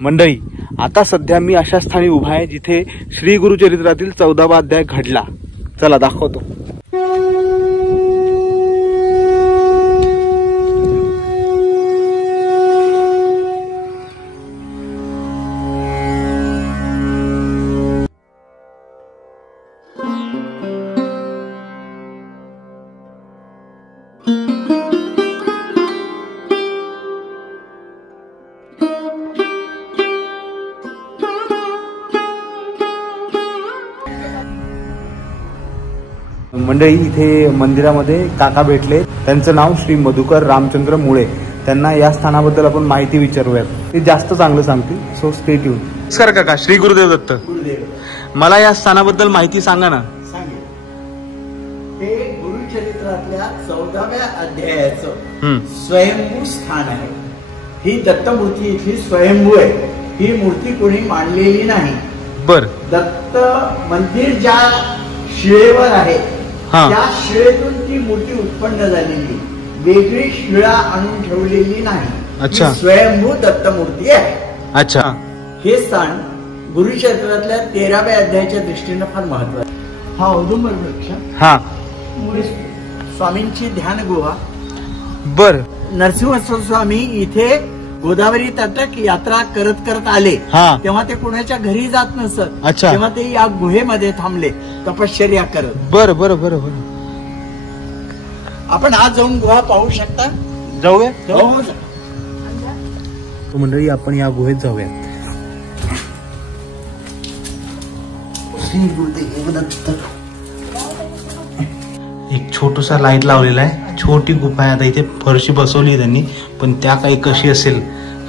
मंडळी, आता सध्या मी अशा स्थानी उभा आहे जिथे श्री गुरुचरित्रातील 14वा अध्याय घडला. चला दाखवतो. मंडळी, इथे मंदिरामध्ये काका भेटले. त्यांचं नाव श्री मधुकर रामचंद्र मुळे. त्यांना या स्थानाबद्दल आपण माहिती विचारूयात. ते जास्त चांगलं सांगतील. So stay tune. नमस्कार काका. श्री गुरुदेव दत्त. मला या स्थानाबद्दल माहिती सांगा ना. हे गुरुचरित्रातल्या 14व्या अध्यायाचं स्वयंभू स्थान आहे. ही दत्तमूर्ती इथली स्वयंभू आहे. ही मूर्ती कोणी मांडलेली नाही. बर. दत्त मंदिर ज्या शिळेवर आहे त्या शिळेतून ती मूर्ती उत्पन्न झालेली. वेगळी शिळा आणून ठेवलेली नाही. अच्छा. स्वयंभू दत्तमूर्ती आहे. अच्छा. हे स्थान गुरुचरित्रातल्या 13व्या अध्यायाच्या दृष्टीनं फार महत्वाचं. हा औदुंबर वृक्ष. हा. स्वामींची ध्यान गुहा. बर. नरसिंह स्वामी इथे गोदावरी तटक यात्रा करत करत आले तेव्हा ते कोणाच्या घरी जात नसत. अच्छा. तेव्हा ते या गुहेमध्ये थांबले तपश्चर्या करत. बर बर बर बर. आपण आज जाऊन गुहा पाहू शकता. जाऊया. हो मंडळी, आपण या गुहेत जाऊया. श्री गुरुदेव दत्त. एक छोटूसा लाईट लावलेला आहे. छोटी गुफा आहे. आता इथे फरशी बसवली आहे त्यांनी, पण त्या काही कशी असेल,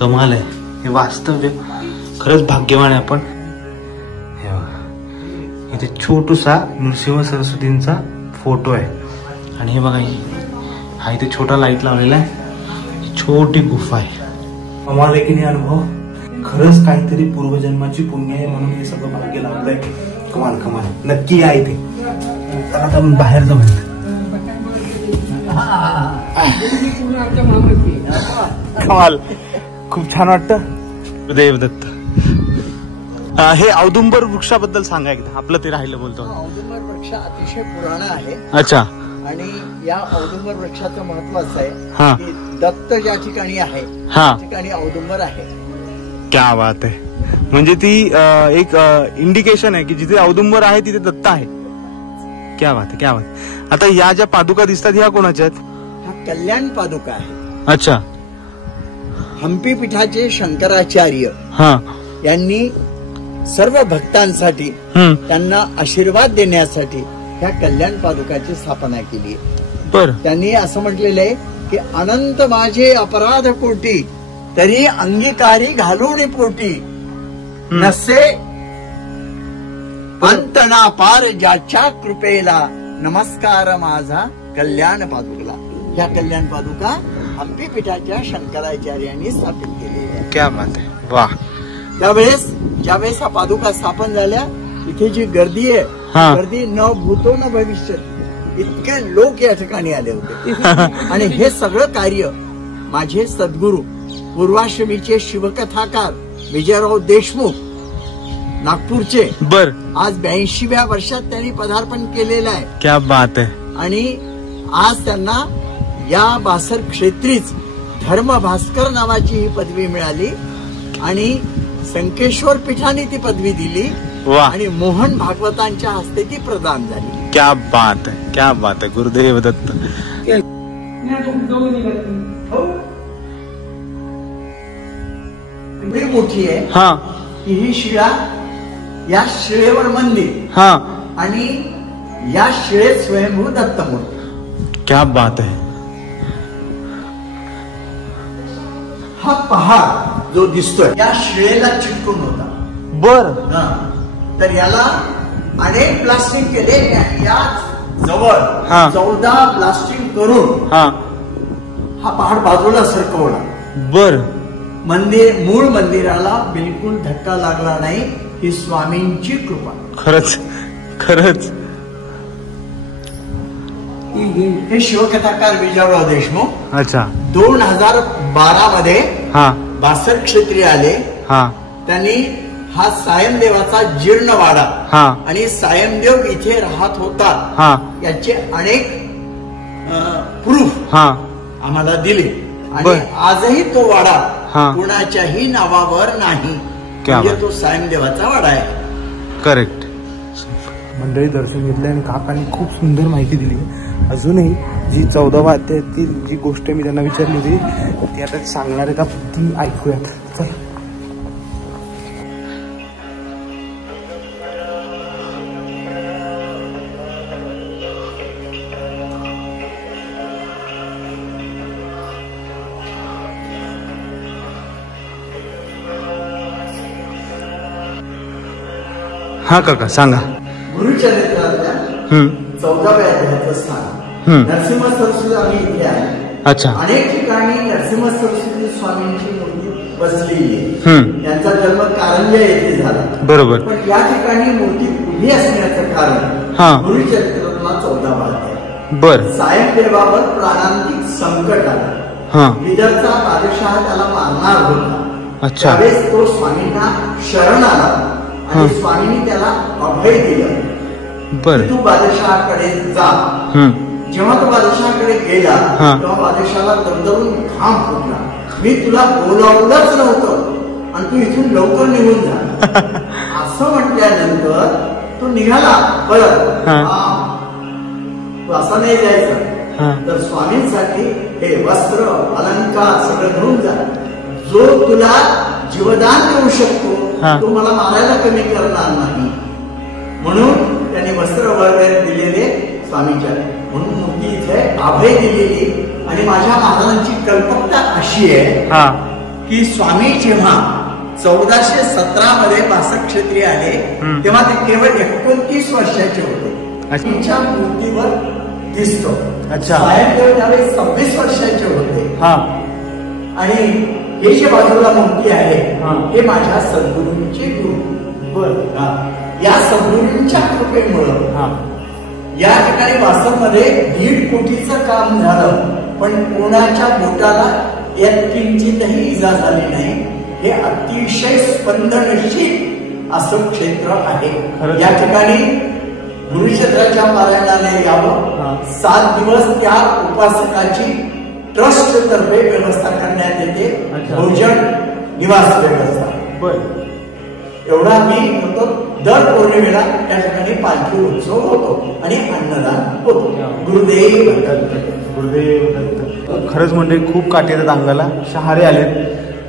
कमाल आहे. हे वास्तव खरंच भाग्यवान आहे आपण. हे बघा, इथे छोटूसा नृसिंह सरस्वतींचा फोटो आहे. आणि हे बघा, हा इथे छोटा लाईट लावलेला आहे. छोटी गुफा आहे. कमाल आहे की नाही अनुभव. खरंच काहीतरी पूर्वजन्माची पुण्य आहे म्हणून हे सगळं भाग्य लावलंय. कमाल कमाल. नक्की आहे इथे. चला आता बाहेर जाऊ. कमाल. खूप छान वाटतं. गुरुदेव दत्त. हे औदुंबर वृक्षाबद्दल सांगा एकदा. आपलं ते राहिलं बोलतो. औदुंबर वृक्ष अतिशय पुराणा आहे. अच्छा. आणि या औदुंबर वृक्षाचं महत्व असं हा. आहे की दत्त ज्या ठिकाणी आहे हा, त्या ठिकाणी औदुंबर आहे. क्या बात आहे. म्हणजे ती एक इंडिकेशन आहे की जिथे औदुंबर आहे तिथे दत्त आहे. क्या बात आहे, क्या बात. आता या ज्या पादुका दिसतात ह्या कोणाच्या आहेत? हा कल्याण पादुका आहे. अच्छा. हंपी पीठाचे शंकराचार्य यांनी सर्व भक्तांसाठी त्यांना आशीर्वाद देण्यासाठी ह्या कल्याण पादुकाची स्थापना केली. बर. त्यांनी असं म्हटलेलं आहे की अनंत माझे अपराध कोटी तरी अंगीकारी घालून पोटी नसे अंतना पार ज्याच्या कृपेला नमस्कार माझा कल्याण पादुकला. ह्या कल्याण पादुका हंपी पीठाच्या शंकराचार्यांनी स्थापित केलेल्या. क्या बात आहे. वा. त्यावेळेस ज्यावेळेस हा पादुका स्थापन झाल्या इथे जी गर्दी आहे, गर्दी न भूतो न भविष्य, इतके लोक या ठिकाणी आले होते. आणि हे सगळं कार्य माझे सद्गुरू पूर्वाश्रमीचे शिवकथाकार विजयराव देशमुख नागपूरचे. बर. आज 82व्या वर्षात त्यांनी पदार्पण केलेलं आहे. क्या बात आहे. आणि आज त्यांना या बासर क्षेत्रीच धर्म भास्कर नावाची ही पदवी मिळाली आणि संकेश्वर पीठाने ती पदवी दिली. आणि मोहन भागवतांच्या हस्ते ती प्रदान झाली. क्या बात आहे, क्या बात आहे. गुरुदेव दत्त. एवढी मोठी आहे की ही शिळा, या शिळेवर मंदिर आणि या शिळेत स्वयंभू दत्तमूर्ती. क्या बात आहे. हा पहाड जो दिसतोय या शिळेला चिटकून होता. बर. तर याला अनेक ब्लास्टिंग केले. या जवळ 14 ब्लास्टिंग करून हा पहाड बाजूला सरकवला. बर. मंदिर मूळ मंदिराला बिलकुल धक्का लागला नाही. ही स्वामींची कृपा. खरंच खरंच. हे शिवकथाकार विजयराव देशमुख. अच्छा. 2012 मध्ये बासर क्षेत्री आले त्यांनी हा सायमदेवाचा जीर्ण वाडा आणि सायमदेव इथे राहत होता याचे अनेक प्रूफ आम्हाला दिले आणि आजही तो वाडा कुणाच्याही नावावर नाही, म्हणजे तो सायमदेवाचा वाडा आहे. करेक्ट. मंडळी दर्शन घेतले आणि काकांनी खूप सुंदर माहिती दिली. अजूनही जी 14व्या अध्यायातील जी गोष्ट मी त्यांना विचारली होती ती आता सांगणार आहेत, ती ऐकूयात. चला. हा काका सांगा. गुरुचरित्रातल्या 14व्या अध्यायाचं स्थान नरसिंह सरस्वती आम्ही इथे आहे. अच्छा. अनेक ठिकाणी नरसिंह सरस्वती स्वामींची मूर्ती बसलेली आहे. यांचा जन्म कारंजा येथे झाला. बरोबर. पण या ठिकाणी मूर्ती उभी असण्याचं कारण गुरुचरित्रातला 14वा अध्याय. बर. सायमदेवावर प्राणांतिक संकट आलं. विदर्भचा बादशाह त्याला मारणार होता. अच्छा. त्यावेळेस तो स्वामींना शरण आला आणि स्वामींनी त्याला अभय दिलं. तू बादशहाकडे जा. जेव्हा तो बादशहाकडे गेला तेव्हा बादशहाला दमदमून घाम फुटला. मी तुला बोलावलंच नव्हतं आणि तू इथून लवकर निघून जा असं म्हटल्यानंतर तो निघाला परत. तू असं नाही जायचं. तर स्वामींसाठी हे वस्त्र अलंकार सगळं घेऊन जा. जो तुला जीवदान देऊ शकतो तो मला मारायला कमी करणार नाही. म्हणून त्यांनी वस्त्र वगैरे दिलेले स्वामीच्या, म्हणून मूर्ती इथे अभय दिलेली. आणि माझ्या महाराजांची कल्पकता अशी आहे की स्वामी जेव्हा 1417 मध्ये बासष्ट क्षेत्री आले तेव्हा ते केवळ 29 वर्षाचे होते. त्यांच्या मूर्तीवर दिसतो. सायमदेव त्यावेळी 26 वर्षाचे होते. आणि हे जे बाजूला मूर्ती आहे हे माझ्या सद्गुरूंचे गुरु. या सद्गुरूंच्या कृपेमुळं या ठिकाणी वास्तवमध्ये 1.5 कोटीचं काम झालं, पण कोणाच्या बोटाला यात किंचितही इजा झाली नाही. हे अतिशय स्पंदनशील असं क्षेत्र आहे. या ठिकाणी गुरुक्षेत्राच्या पारायणाने यावं. 7 दिवस त्या उपासकाची ट्रस्ट तर्फे व्यवस्था करण्यात येते. भोजन निवास व्यवस्था एवढा आम्ही करतो. दर पौर्णिमेला त्या ठिकाणी पालखी उत्सव होतो आणि अन्नदान होतो. गुरुदेव गुरुदेव. खरंच म्हणजे खूप काठी येतात अंगाला, शहारे आलेत.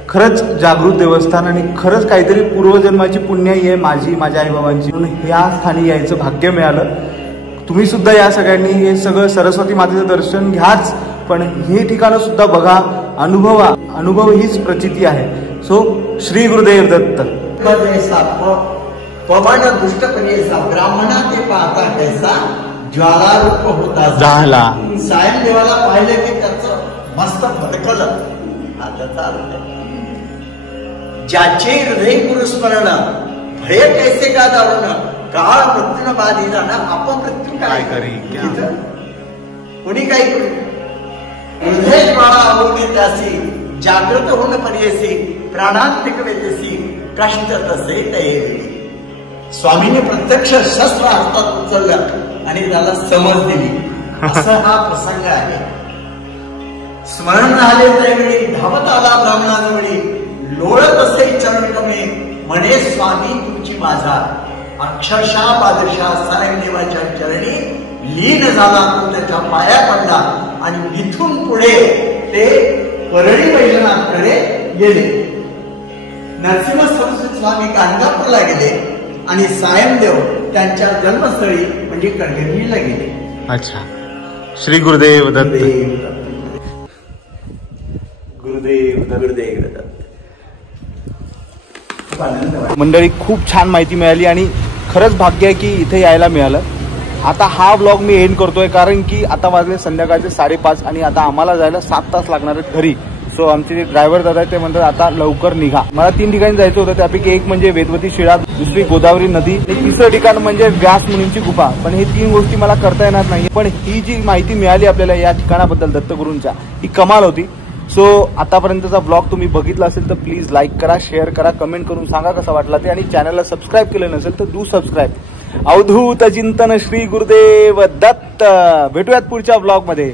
खरंच जागृत देवस्थान आणि खरंच काहीतरी पूर्वजन्माची पुण्याई आहे माझी, माझ्या आईबाबांची. म्हणून या स्थानी यायचं भाग्य मिळालं. तुम्ही सुद्धा या सगळ्यांनी हे सगळं सरस्वती मातेचं दर्शन घ्याच, पण हे ठिकाणं सुद्धा बघा, अनुभवा. अनुभव हीच प्रचिती आहे. सो श्री गुरुदेव दत्त. पवन दुष्ट करेसा ब्राह्मणा ते पाहता कैसा ज्वालारूप होता झाला. सायमदेवाला पाहिलं की त्याचं मस्त भडकलं. ज्याचे हृदय गुरुस्मरण भय कैसे का दारुण काळ मृत्यून बाधिला ना अपमृत्यू काय करी. कोणी काय करू. हृदय ज्वाळा होऊन त्यासी जागृत होऊन पर्यसी प्राणांतिक वेदेसी कष्ट तसे तये. स्वामीने प्रत्यक्ष शस्त्र हातात उचललं आणि त्याला समज दिली. असा हा प्रसंग आहे. स्मरण आले त्यावेळी धावत आला ब्राह्मणाजवळी. लोळत असे चरण कमे म्हणे स्वामी तुमची माझा. अक्षरशः बादशाह सायमदेवाच्या चरणी लीन झाला. तो त्याच्या पाया पडला आणि इथून पुढे ते परळी वैजनाथकडे गेले. नरसिंह सरस्वती स्वामी गाणगापूरला गेले आणि सायमदेव त्यांच्या जन्मस्थळी म्हणजे कणकवलीला गेले. अच्छा. श्री गुरुदेव दत्त. गुरुदेव गुरुदेव दत्त. मंडळी खूप छान माहिती मिळाली आणि खरंच भाग्य आहे की इथे यायला मिळालं. आता हा ब्लॉग मी एंड करतोय कारण की आता वाजले संध्याकाळचे 5:30 आणि आता आम्हाला जायला 7 तास लागणार आहेत घरी. सो आमचे जे ड्रायव्हर दादा आहेत ते म्हणतात आता लवकर निघा. मला 3 ठिकाणी जायचं होतं. त्यापैकी एक म्हणजे वेदवती शिळा, दुसरी गोदावरी नदी आणि तिसरं ठिकाण म्हणजे व्यास मुनींची गुफा. पण हे 3 गोष्टी मला करता येणार नाही. पण ही जी माहिती मिळाली आपल्याला या ठिकाणाबद्दल दत्तगुरूंच्या ही कमाल होती. सो आतापर्यंतचा ब्लॉग तुम्ही बघितला असेल तर प्लीज लाईक करा, शेअर करा, कमेंट करून सांगा कसा वाटला ते, आणि चॅनलला सबस्क्राईब केलं नसेल तर डू सबस्क्राईब. अवधूत चिंतन श्री गुरुदेव दत्त. भेटूयात पुढच्या ब्लॉग मध्ये.